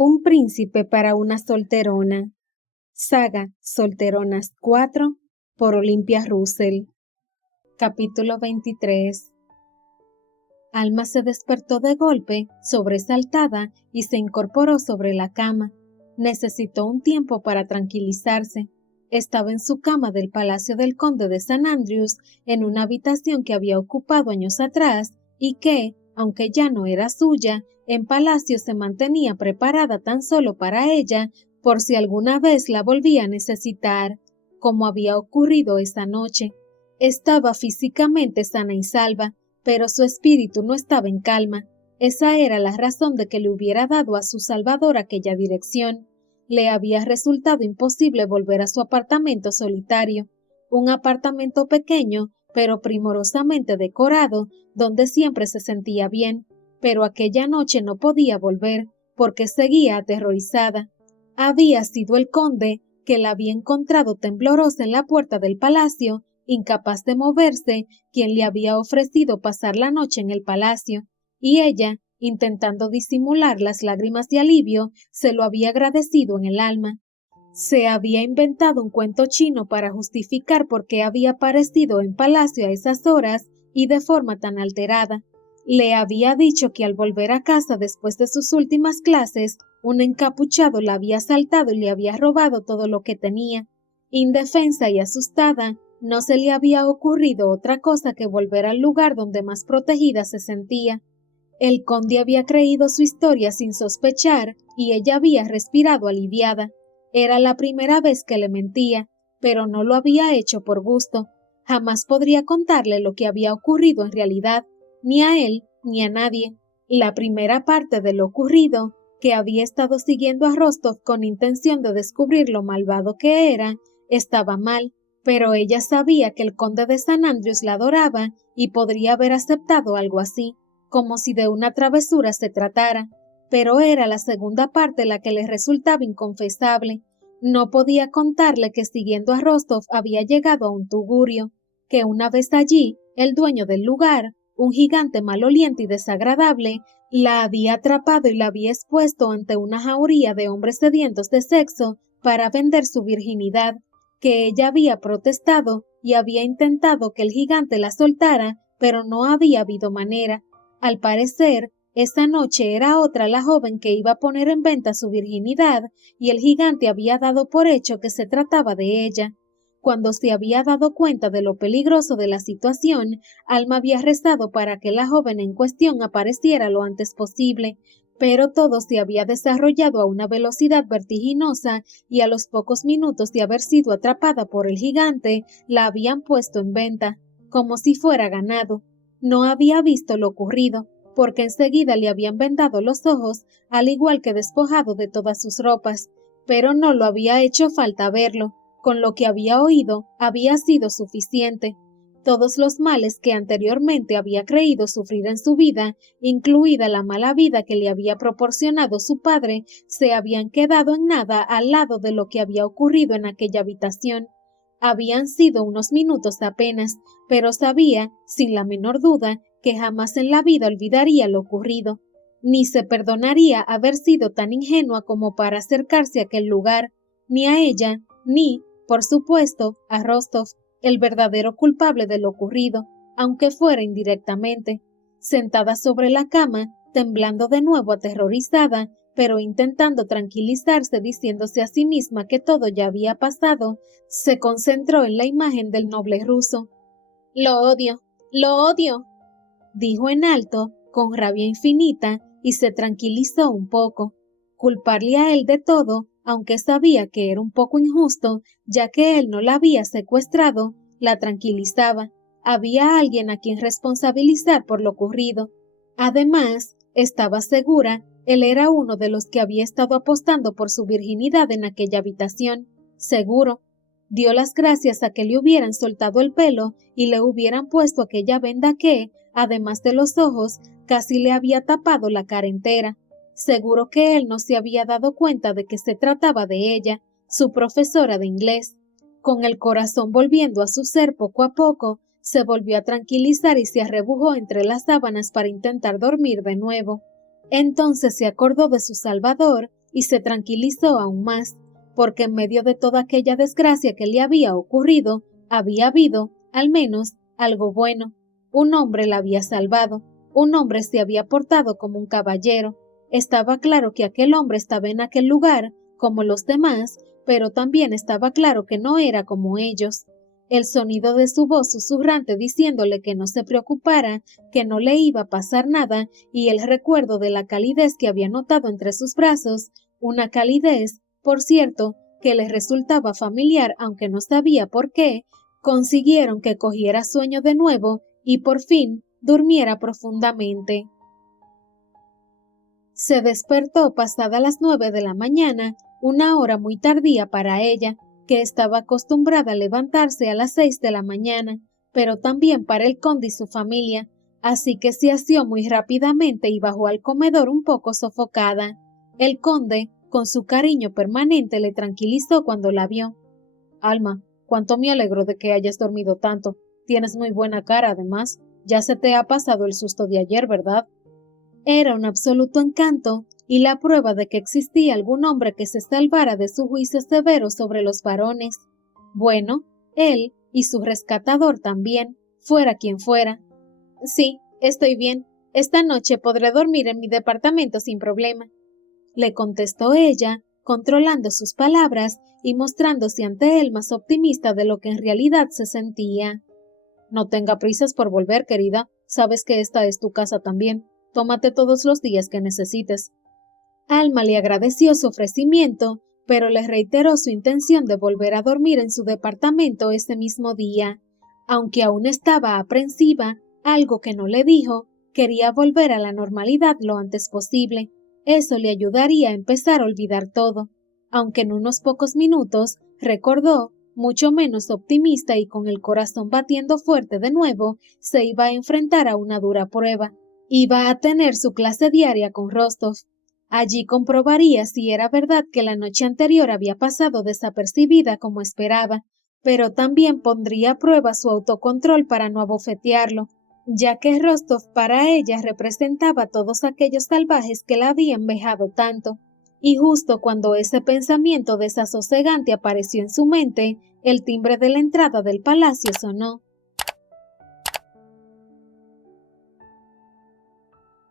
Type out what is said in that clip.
Un príncipe para una solterona. Saga Solteronas 4 por Olympia Russell. Capítulo 23. Alma se despertó de golpe, sobresaltada, y se incorporó sobre la cama. Necesitó un tiempo para tranquilizarse. Estaba en su cama del Palacio del Conde de St. Andrews, en una habitación que había ocupado años atrás y que, aunque ya no era suya, en palacio se mantenía preparada tan solo para ella, por si alguna vez la volvía a necesitar, como había ocurrido esa noche. Estaba físicamente sana y salva, pero su espíritu no estaba en calma. Esa era la razón de que le hubiera dado a su salvador aquella dirección. Le había resultado imposible volver a su apartamento solitario, un apartamento pequeño, pero primorosamente decorado, donde siempre se sentía bien, pero aquella noche no podía volver, porque seguía aterrorizada. Había sido el conde, que la había encontrado temblorosa en la puerta del palacio, incapaz de moverse, quien le había ofrecido pasar la noche en el palacio, y ella, intentando disimular las lágrimas de alivio, se lo había agradecido en el alma. Se había inventado un cuento chino para justificar por qué había aparecido en palacio a esas horas y de forma tan alterada. Le había dicho que al volver a casa después de sus últimas clases, un encapuchado la había asaltado y le había robado todo lo que tenía. Indefensa y asustada, no se le había ocurrido otra cosa que volver al lugar donde más protegida se sentía. El conde había creído su historia sin sospechar y ella había respirado aliviada. Era la primera vez que le mentía, pero no lo había hecho por gusto. Jamás podría contarle lo que había ocurrido en realidad, ni a él ni a nadie. La primera parte de lo ocurrido, que había estado siguiendo a Rostov con intención de descubrir lo malvado que era, estaba mal, pero ella sabía que el conde de St. Andrews la adoraba y podría haber aceptado algo así, como si de una travesura se tratara, pero era la segunda parte la que le resultaba inconfesable. No podía contarle que siguiendo a Rostov había llegado a un tugurio, que una vez allí, el dueño del lugar, un gigante maloliente y desagradable, la había atrapado y la había expuesto ante una jauría de hombres sedientos de sexo para vender su virginidad, que ella había protestado y había intentado que el gigante la soltara, pero no había habido manera. Al parecer, esa noche era otra la joven que iba a poner en venta su virginidad, y el gigante había dado por hecho que se trataba de ella. Cuando se había dado cuenta de lo peligroso de la situación, Alma había rezado para que la joven en cuestión apareciera lo antes posible, pero todo se había desarrollado a una velocidad vertiginosa y a los pocos minutos de haber sido atrapada por el gigante, la habían puesto en venta, como si fuera ganado. No había visto lo ocurrido, porque enseguida le habían vendado los ojos, al igual que despojado de todas sus ropas, pero no lo había hecho falta verlo. Con lo que había oído había sido suficiente. Todos los males que anteriormente había creído sufrir en su vida, incluida la mala vida que le había proporcionado su padre, se habían quedado en nada al lado de lo que había ocurrido en aquella habitación. Habían sido unos minutos apenas, pero sabía, sin la menor duda, que jamás en la vida olvidaría lo ocurrido, ni se perdonaría haber sido tan ingenua como para acercarse a aquel lugar, ni a ella, ni, por supuesto, a Rostov, el verdadero culpable de lo ocurrido, aunque fuera indirectamente. Sentada sobre la cama, temblando de nuevo aterrorizada, pero intentando tranquilizarse diciéndose a sí misma que todo ya había pasado, se concentró en la imagen del noble ruso. «Lo odio», dijo en alto, con rabia infinita, y se tranquilizó un poco. Culparle a él de todo, aunque sabía que era un poco injusto, ya que él no la había secuestrado, la tranquilizaba. Había alguien a quien responsabilizar por lo ocurrido. Además, estaba segura, él era uno de los que había estado apostando por su virginidad en aquella habitación. Seguro. Dio las gracias a que le hubieran soltado el pelo y le hubieran puesto aquella venda que, además de los ojos, casi le había tapado la cara entera. Seguro que él no se había dado cuenta de que se trataba de ella, su profesora de inglés. Con el corazón volviendo a su ser poco a poco, se volvió a tranquilizar y se arrebujó entre las sábanas para intentar dormir de nuevo. Entonces se acordó de su salvador, y se tranquilizó aún más, porque en medio de toda aquella desgracia que le había ocurrido, había habido, al menos, algo bueno. Un hombre la había salvado, un hombre se había portado como un caballero. Estaba claro que aquel hombre estaba en aquel lugar, como los demás, pero también estaba claro que no era como ellos. El sonido de su voz susurrante diciéndole que no se preocupara, que no le iba a pasar nada, y el recuerdo de la calidez que había notado entre sus brazos, una calidez, por cierto, que le resultaba familiar aunque no sabía por qué, consiguieron que cogiera sueño de nuevo y por fin durmiera profundamente. Se despertó pasada las 9 de la mañana, una hora muy tardía para ella, que estaba acostumbrada a levantarse a las 6 de la mañana, pero también para el conde y su familia, así que se asió muy rápidamente y bajó al comedor un poco sofocada. El conde, con su cariño permanente, le tranquilizó cuando la vio. Alma, cuánto me alegro de que hayas dormido tanto. Tienes muy buena cara, además. Ya se te ha pasado el susto de ayer, ¿verdad? Era un absoluto encanto y la prueba de que existía algún hombre que se salvara de su juicio severo sobre los varones. Bueno, él y su rescatador también, fuera quien fuera. Sí, estoy bien. Esta noche podré dormir en mi departamento sin problema, le contestó ella, controlando sus palabras y mostrándose ante él más optimista de lo que en realidad se sentía. No tenga prisas por volver, querida. Sabes que esta es tu casa también. Tómate todos los días que necesites. Alma le agradeció su ofrecimiento, pero le reiteró su intención de volver a dormir en su departamento ese mismo día. Aunque aún estaba aprensiva, algo que no le dijo, quería volver a la normalidad lo antes posible. Eso le ayudaría a empezar a olvidar todo. Aunque en unos pocos minutos recordó, mucho menos optimista y con el corazón batiendo fuerte de nuevo, se iba a enfrentar a una dura prueba. Iba a tener su clase diaria con Rostov. Allí comprobaría si era verdad que la noche anterior había pasado desapercibida como esperaba, pero también pondría a prueba su autocontrol para no abofetearlo, ya que Rostov para ella representaba todos aquellos salvajes que la habían vejado tanto. Y justo cuando ese pensamiento desasosegante apareció en su mente, el timbre de la entrada del palacio sonó.